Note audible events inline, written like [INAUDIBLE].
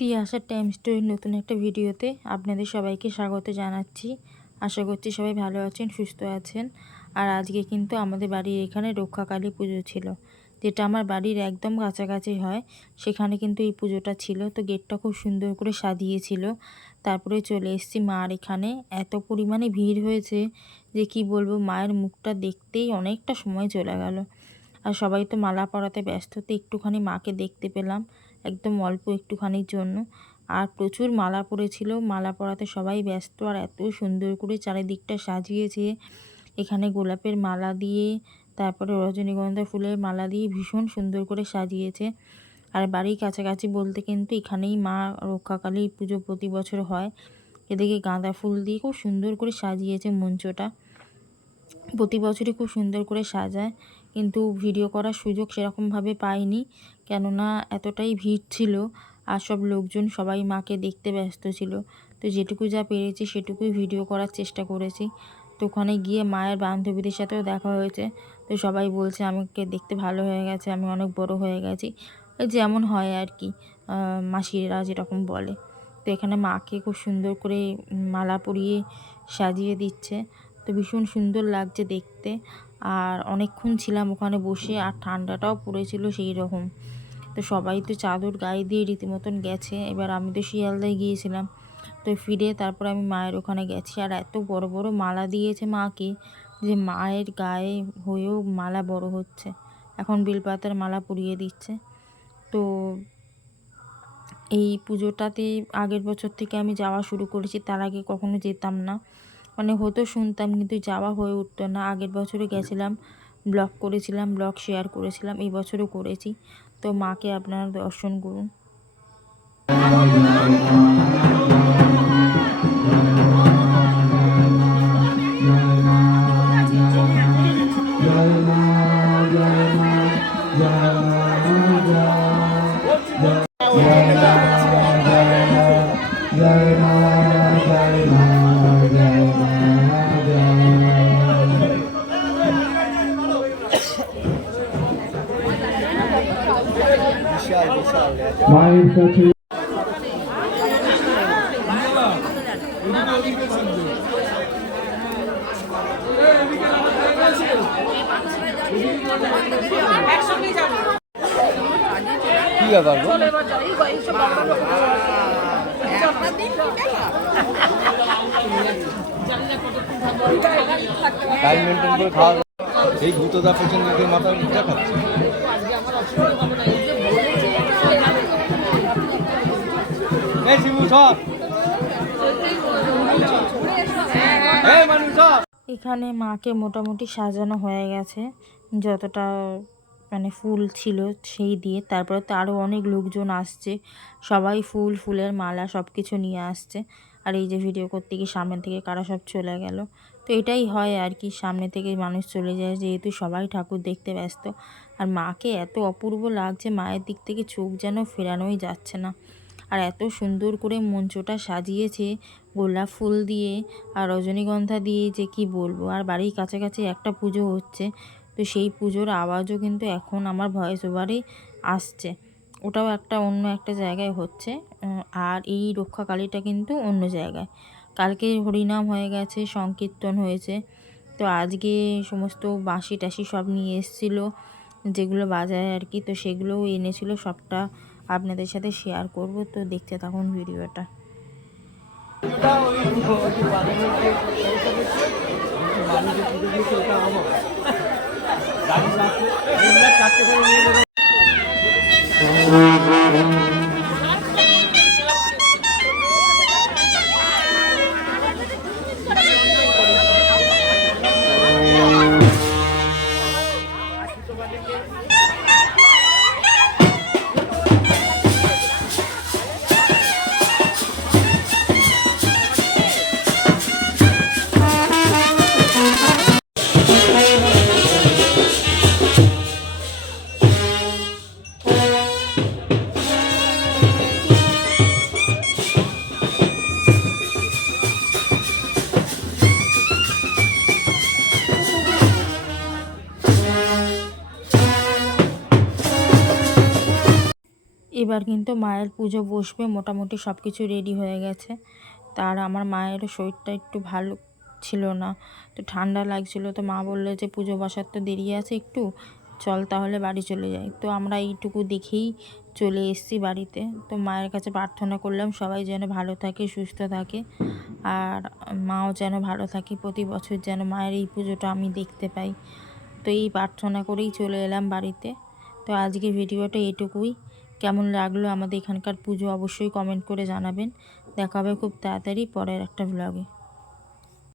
তিয়াসার time স্টোরির নতুন একটা ভিডিওতে আপনাদের সবাইকে স্বাগত জানাচ্ছি। আশা করছি সবাই ভালো আছেন, সুস্থ আছেন। আর আজকে কিন্তু আমাদের বাড়ির এখানে রক্ষাকালী পুজো ছিল, যেটা আমার বাড়ির একদম কাছাকাছি হয়। সেখানে কিন্তু এই পুজোটা ছিল, তো গেটটা খুব সুন্দর করে সাজিয়েছিল। তারপরে চলে এসেছি মার এখানে। এত পরিমাণে ভিড় হয়েছে যে কি বলব, মায়ের মুখটা দেখতেই অনেকটা সময় চলে গেল। আর সবাই তো মালা পরাতে ব্যস্ত, তো একটুখানি মাকে দেখতে পেলাম। একদম অল্প একটুখানির জন্য। আর প্রচুর মালা পড়েছিল মালা পরাতে সবাই ব্যস্ত। আর এত সুন্দর করে চারিদিকটা সাজিয়েছে। এখানে গোলাপের মালা দিয়ে, তারপরে রজনীগন্ধা ফুলের মালা দিয়ে ভীষণ সুন্দর করে সাজিয়েছে। আর বাড়ির কাছাকাছি বলতে কিন্তু এখানেই মা রক্ষাকালীর পুজো প্রতি বছর হয়। এদিকে গাঁদা ফুল দিয়ে খুব সুন্দর করে সাজিয়েছে মঞ্চটা। প্রতি বছরই খুব সুন্দর করে সাজায়, কিন্তু ভিডিও করার সুযোগ সেরকমভাবে পাইনি। কেননা এতটাই ভিড় ছিল, আর সব লোকজন সবাই মাকে দেখতে ব্যস্ত ছিল। তো যেটুকু যা পেরেছি সেটুকুই ভিডিও করার চেষ্টা করেছি। তো ওখানে গিয়ে মায়ের বান্ধবীদের সাথেও দেখা হয়েছে। তো সবাই বলছে, আমাকে দেখতে ভালো হয়ে গেছে, আমি অনেক বড় হয়ে গেছি। যেমন হয় আর কি মাসিরা যেরকম বলে। তো এখানে মাকে খুব সুন্দর করে মালা পরিয়ে সাজিয়ে দিচ্ছে। তো ভীষণ সুন্দর লাগছে দেখতে। আর অনেকক্ষণ ছিলাম ওখানে বসে আর ঠান্ডাটাও পড়েছিল সেই রকম। তো সবাই তো চাদর গায়ে দিয়ে রীতিমতন গেছে। এবার আমি তো শিয়ালদায় গিয়েছিলাম। তো ফিরে তারপর আমি মায়ের ওখানে গেছি। আর এত বড় বড় মালা দিয়েছে মাকে যে মায়ের গায়ে হয়েও মালা বড় হচ্ছে। এখন বেলপাতার মালা পরিয়ে দিচ্ছে। তো এই পুজোটাতে আগের বছর থেকে আমি যাওয়া শুরু করেছি। তার আগে কখনো যেতাম না। মানে হতো শুনতাম, কিন্তু যাওয়া হয়ে উঠতো না। আগের বছরে গেছিলাম, ব্লগ করেছিলাম, ব্লগ শেয়ার করেছিলাম, এই বছরও করেছি। তো মাকে আপনারা দর্শন করুন। মায়ের কাছে কি ব্যাপার টাইম মেনটেন করে খাওয়া এই ভূতদা পেছন দিকে মাথা খাচ্ছে। এখানে মাকে মোটামুটি সাজানো হয়ে গেছে। যতটা মানে ফুল ছিল সেই দিয়ে। তারপরে তো আরও অনেক লোকজন আসছে। সবাই ফুল, ফুলের মালা সব কিছু নিয়ে আসছে। আর এই যে ভিডিও করতে গিয়ে সামনে থেকে কারা সব চলে গেল। তো এটাই হয় আর কি, সামনে থেকে মানুষ চলে যায়। যেহেতু সবাই ঠাকুর দেখতে ব্যস্ত। আর মাকে এত অপূর্ব লাগছে, মায়ের দিক থেকে চোখ যেন ফেরানোই যাচ্ছে না। আর এত সুন্দর করে মঞ্চটা সাজিয়েছে, গোলাপ ফুল দিয়ে আর রজনীগন্ধা দিয়ে যে কি বলব? আর বাড়ির কাছাকাছি একটা পুজো হচ্ছে, তো সেই পুজোর আওয়াজও কিন্তু এখন আমার ভয়েস ওভারে আসছে। ওটাও একটা অন্য একটা জায়গায় হচ্ছে আর এই রক্ষাকালীটা কিন্তু অন্য জায়গায়। কালকে হরিনাম হয়ে গেছে, সংকীর্তন হয়েছে, তো আজকে সমস্ত বাঁশি টাসি সব নিয়ে এসেছিল, যেগুলো বাজায় আর কি, তো সেগুলোও এনেছিল সবটা আপনাদের সাথে শেয়ার করব তো দেখতে থাকুন ভিডিওটা। [LAUGHS] চারটে করে নিয়ে এবার কিন্তু মায়ের পুজো বসবে, মোটামুটি সব কিছু রেডি হয়ে গেছে। তার আমার মায়ের শরীরটা একটু ভালো ছিল না, তো ঠান্ডা লাগছিল, তো মা বলল যে পুজো বসার তো দেরি আছে একটু, চল তাহলে বাড়ি চলে যাই। তো আমরা এইটুকু দেখেই চলে এসেছি বাড়িতে। তো মায়ের কাছে প্রার্থনা করলাম সবাই যেন ভালো থাকে, সুস্থ থাকে, আর মাও যেন ভালো থাকে, প্রতি বছর যেন মায়ের এই পুজোটা আমি দেখতে পাই। তো এই প্রার্থনা করেই চলে এলাম বাড়িতে। তো আজকে ভিডিওটা এটুকুই। কেমন লাগল আমাদের এখানকার পুজো অবশ্যই কমেন্ট করে জানাবেন। দেখাবে খুব তাড়াতাড়ি পরের একটা ব্লগে